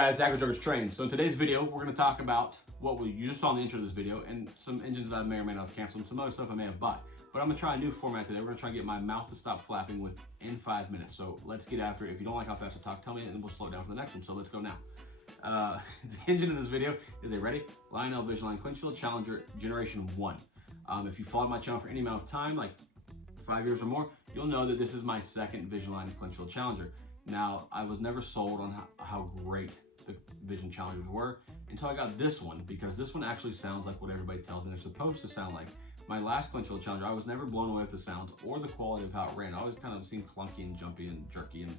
guys, Zach with Driver's Train. So in today's video, we're going to talk about what you just saw in the intro of this video and some engines that I may or may not have canceled and some other stuff I may have bought. But I'm going to try a new format today. We're going to try to get my mouth to stop flapping within 5 minutes. So let's get after it. If you don't like how fast I talk, tell me and we'll slow it down for the next one. So let's go now. The engine of this video is a ready Lionel Visionline Clinch Shield Challenger Generation 1. If you followed my channel for any amount of time, like 5 years or more, you'll know that this is my second Visionline Clinch Shield Challenger. Now, I was never sold on how great the Vision Challengers were until I got this one, because this one actually sounds like what everybody tells me they're supposed to sound like. My last Clinch Shield Challenger, I was never blown away with the sounds or the quality of how it ran. It always kind of seemed clunky and jumpy and jerky, and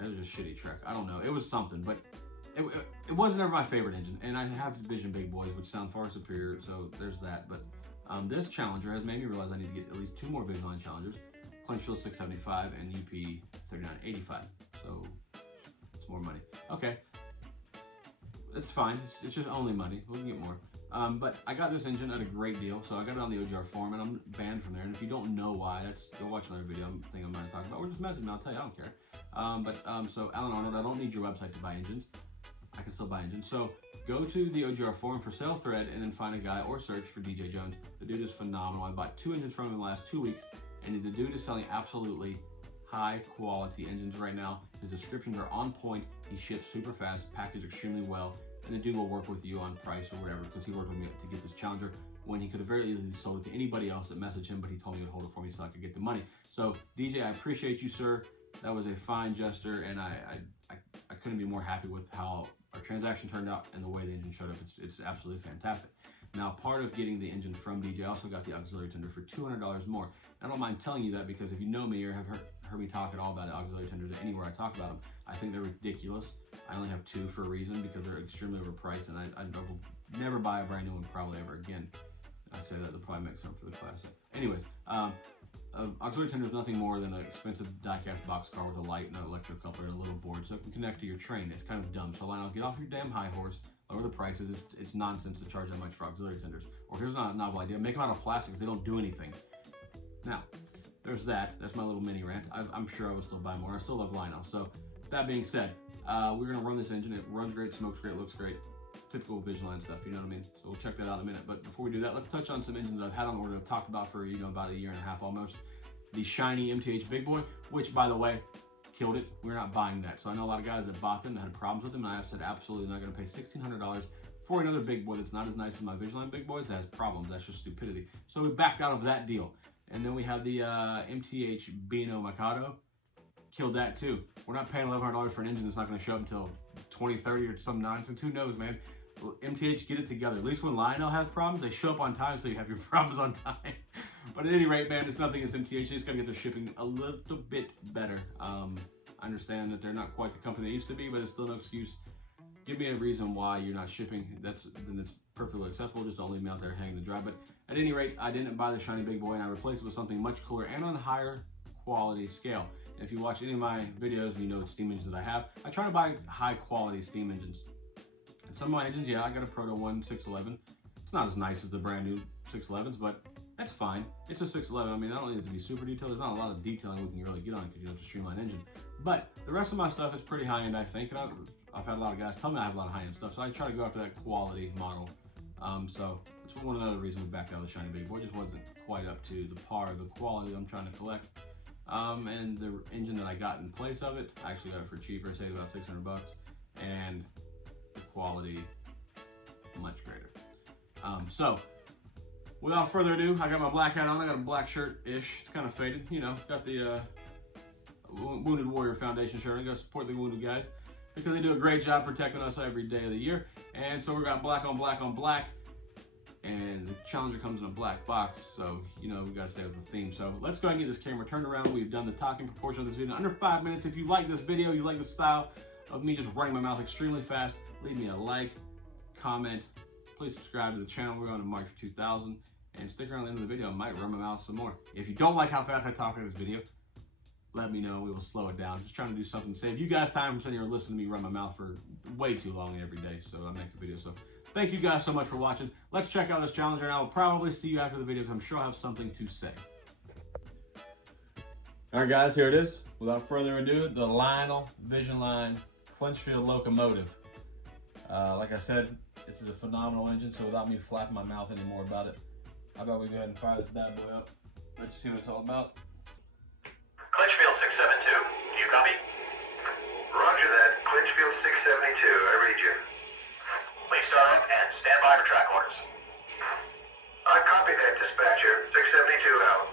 it was just a shitty trek. I don't know. It was something, but it wasn't ever my favorite engine. And I have Vision Big Boys, which sound far superior, so there's that. But this Challenger has made me realize I need to get at least 2 more Visionline Challengers, Clinch Shield 675 and UP 3985. So it's more money. Okay, it's fine. It's just only money. We can get more. But I got this engine at a great deal, so I got it on the OGR forum, and I'm banned from there. And if you don't know why, go watch another video. I'm going to talk about, or just message me. I'll tell you. I don't care. So Alan Arnold, I don't need your website to buy engines. I can still buy engines. So go to the OGR forum for sale thread, and then find a guy or search for DJ Jones. The dude is phenomenal. I bought 2 engines from him in the last 2 weeks, and the dude is selling absolutely high quality engines right now. His descriptions are on point. He ships super fast, packaged extremely well, and the dude will work with you on price or whatever, because he worked with me to get this Challenger when he could have very easily sold it to anybody else that messaged him, but he told me to hold it for me so I could get the money. So DJ, I appreciate you, sir. That was a fine gesture, and I couldn't be more happy with how our transaction turned out and the way the engine showed up. It's absolutely fantastic. Now, part of getting the engine from DJ, I also got the auxiliary tender for $200 more. I don't mind telling you that, because if you know me or have heard me talk at all about auxiliary tenders anywhere I talk about them, I think they're ridiculous. I only have 2 for a reason, because they're extremely overpriced, and I will never buy a brand new one probably ever again. I say that, they'll probably make some for the classic. Anyways, auxiliary tender is nothing more than an expensive die-cast boxcar with a light and an electrocoupler and a little board so it can connect to your train. It's kind of dumb. So Lionel, get off your damn high horse, lower the prices. It's nonsense to charge that much for auxiliary tenders. Or here's a novel idea: make them out of plastics. They don't do anything. Now, there's that. That's my little mini rant. I'm sure I will still buy more. I still love Lionel. So that being said, we're gonna run this engine. It runs great, smokes great, looks great. Typical Visionline stuff, you know what I mean? So we'll check that out in a minute. But before we do that, let's touch on some engines I've had on order, I've talked about for about a year and a half almost. The shiny MTH Big Boy, which, by the way, killed it. We're not buying that. So I know a lot of guys that bought them that had problems with them, and I have said absolutely not going to pay $1,600 for another Big Boy that's not as nice as my Visionline Big Boys that has problems. That's just stupidity. So we backed out of that deal. And then we have the MTH Beano Mikado. Killed that too. We're not paying $1,100 for an engine that's not going to show up until 2030 or some nonsense. Who knows, man? Well, MTH, get it together. At least when Lionel has problems, they show up on time, so you have your problems on time. But at any rate, man, it's nothing against MTH. They just got to get their shipping a little bit better. I understand that they're not quite the company they used to be, but it's still no excuse. Give me a reason why you're not shipping. Then it's perfectly acceptable. Just don't leave me out there hanging to dry. But at any rate, I didn't buy the shiny Big Boy, and I replaced it with something much cooler and on a higher quality scale. If you watch any of my videos and you know the steam engines that I have, I try to buy high quality steam engines. And some of my engines, yeah, I got a Proto 1 611. It's not as nice as the brand new 611s, but that's fine. It's a 611. I mean, I don't need it to be super detailed. There's not a lot of detailing we can really get on it because it's a streamlined engine. But the rest of my stuff is pretty high end, I think. And I've had a lot of guys tell me I have a lot of high end stuff, so I try to go after that quality model. So it's one other reason we backed out of the shiny Big Boy. It just wasn't quite up to the par of the quality that I'm trying to collect. And the engine that I got in place of it, I actually got it for cheaper, saved about $600, and the quality much greater. So without further ado, I got my black hat on. I got a black shirt-ish. It's kind of faded, you know. Got the Wounded Warrior Foundation shirt. I got to support the wounded guys because they do a great job protecting us every day of the year. And so we got black on black on black. And the Challenger comes in a black box, so you know we gotta stay with the theme. So let's go ahead and get this camera turned around. We've done the talking proportion of this video in under 5 minutes. If you like this video, you like the style of me just running my mouth extremely fast, leave me a like, comment, please subscribe to the channel. We're on to March 2000, and stick around the end of the video. I might run my mouth some more. If you don't like how fast I talk in this video, let me know. We will slow it down. Just trying to do something to save you guys time from sitting here listening to me run my mouth for way too long every day. So I make a video. So thank you guys so much for watching. Let's check out this Challenger, and I will probably see you after the video because I'm sure I'll have something to say. All right, guys, here it is. Without further ado, the Lionel Visionline Clinchfield locomotive. Like I said, this is a phenomenal engine, so without me flapping my mouth anymore about it, how about we go ahead and fire this bad boy up? Let you see what it's all about. Clinchfield 672, do you copy? Roger that. Clinchfield 672, I read you. Please start up and stand by for track orders. I copy that, dispatcher. 672 out.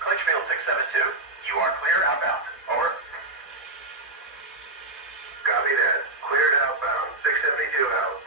Clinchfield 672, you are clear outbound. Over. Copy that. Cleared outbound. 672 out.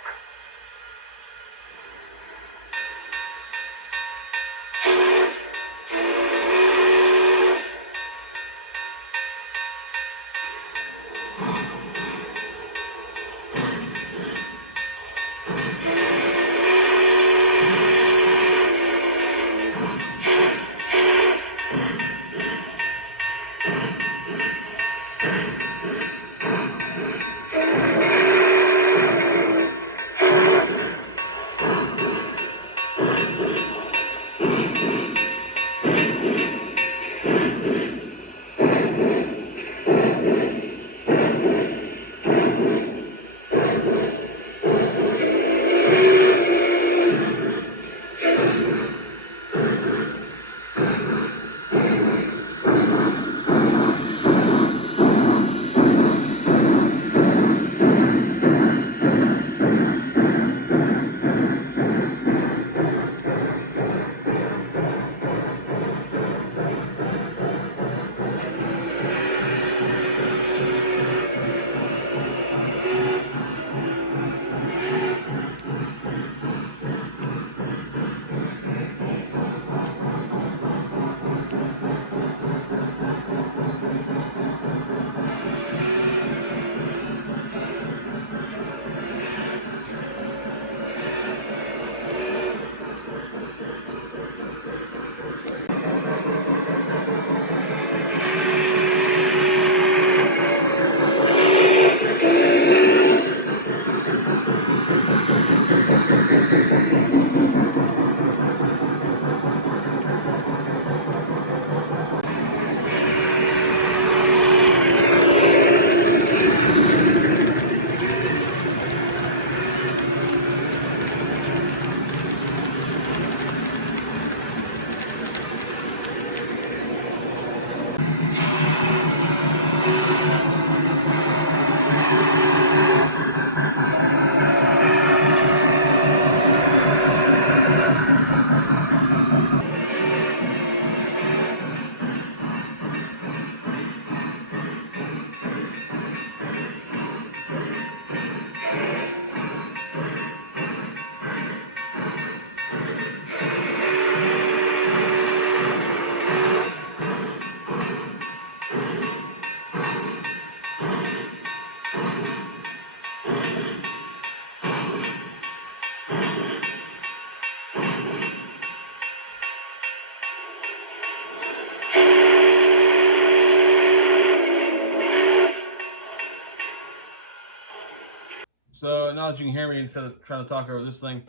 So now that you can hear me instead of trying to talk over this thing,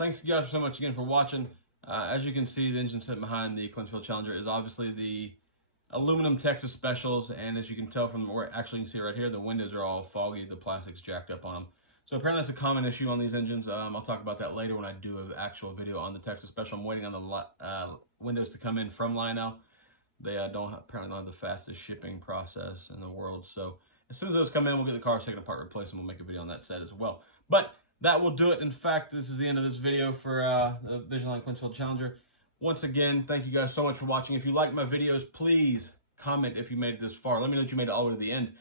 thanks you guys so much again for watching. As you can see, the engine sitting behind the Clinchfield Challenger is obviously the aluminum Texas Specials, and as you can tell from where actually you can see right here, the windows are all foggy, the plastic's jacked up on them. So apparently that's a common issue on these engines. I'll talk about that later when I do an actual video on the Texas Special. I'm waiting on the windows to come in from Lionel. They apparently don't have the fastest shipping process in the world. So as soon as those come in, we'll get the cars taken apart, replace them. We'll make a video on that set as well. But that will do it. In fact, this is the end of this video for the Visionline Clinchfield Challenger. Once again, thank you guys so much for watching. If you like my videos, please comment if you made it this far. Let me know if you made it all the way to the end.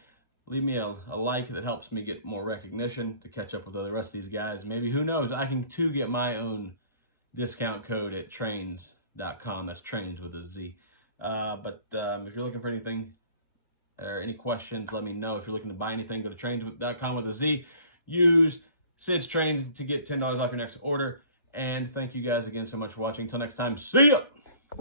Leave me a like. That helps me get more recognition to catch up with the rest of these guys. Maybe, who knows, I can too get my own discount code at trains.com. That's trains with a Z. But if you're looking for anything or any questions, let me know. If you're looking to buy anything, go to trains.com with a Z. Use Sid's Trains to get $10 off your next order. And thank you guys again so much for watching. Until next time, see ya!